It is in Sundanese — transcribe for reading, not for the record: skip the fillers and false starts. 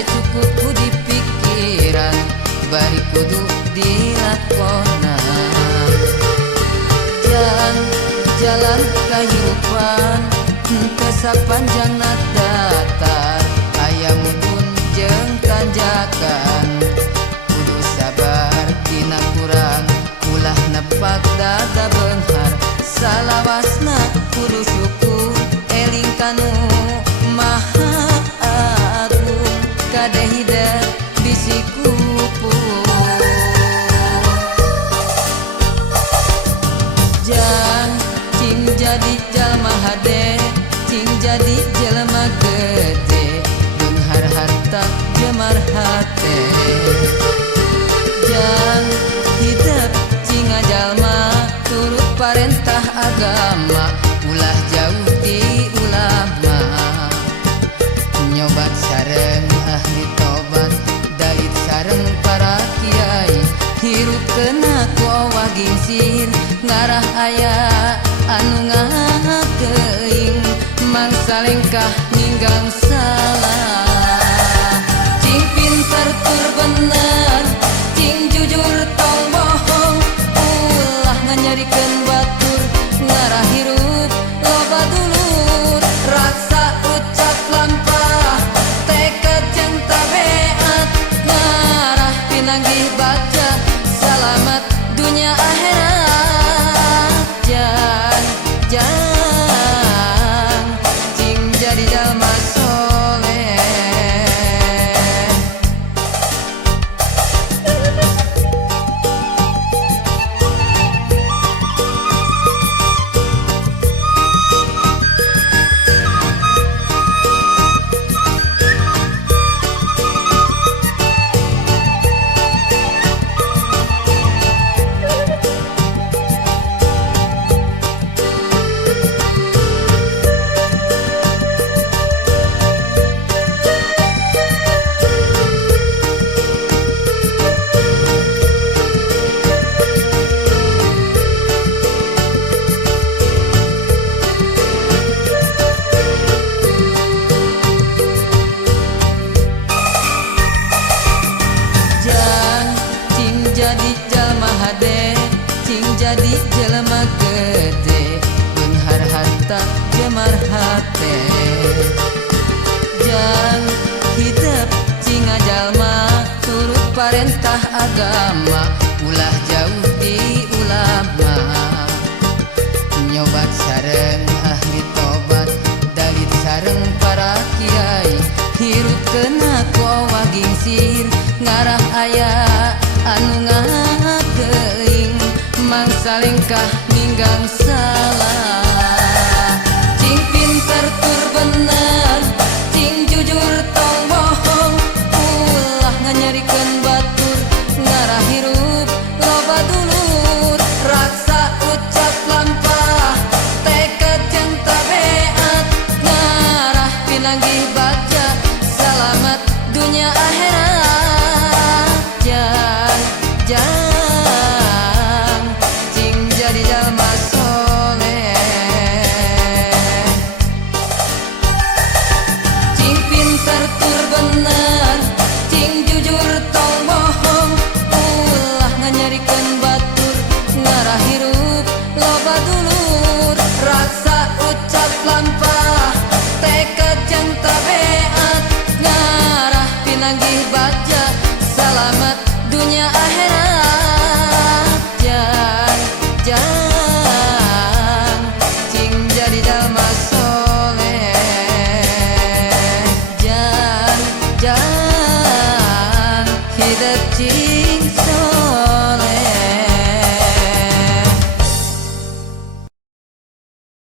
cukup ku di pikiran bari kudu dilakonan. Jalan kehidupan teu sapanjang datar, aya mungkun jeung tanjakan. Kudu sabar dina kurang, ulah nepak dada beunghar. Salawasna kudu syukur eling kanu maha agung, kadehida bisi kupu. Cing jadi jalma hade, cing jadi jelema gede, beunghar harta jemar hate. Jang hidup cing jalma turut parentah agama, ulah jauh di ulama. Nyobat sareng ahli tobat, dait sareng para kiai, hirup kena ku owah gingsir, ngarah aya anu ngakeing, mangsa lengkah ninggang salah. Cing pinter tur bener, cing jujur tong bohong, ulah nganyarikeun batur, ngarah hirup loba dulur. Raksa ucap lampah, tekad jeung tabeat, ngarah pinanggih baca, selamat dunia akhirat. Jang cing jadi jalma soleh. Jadi jalma hade, cing jadi jelema gede, beunghar harta jemar hate. Jang hidup cing jalma turut parentah agama, ulah jauh di ulama. Nyobat sareng ahli tobat, dait sareng para kiai, hirup kena ku owah gingsir, ngarah aya anu ngakeing, mangsa lengkah ninggang salah. Cing pinter tur bener, cing jujur tong bohong, ulah nganyarikeun batur, ngarah hirup loba dulur. Raksa ucap lampah, tekad jeung tabeat, ngarah pinanggih baca, selamat dunia akhirat. Jang cing jadi jalma soleh. Cing pinter tur bener, cing jujur tong bohong, ulah nganyarikeun batur, ngarah hirup loba dulur. Raksa ucap lampah, tekad jeung tabeat, ngarah pinanggih baca, selamat dunia akhirat.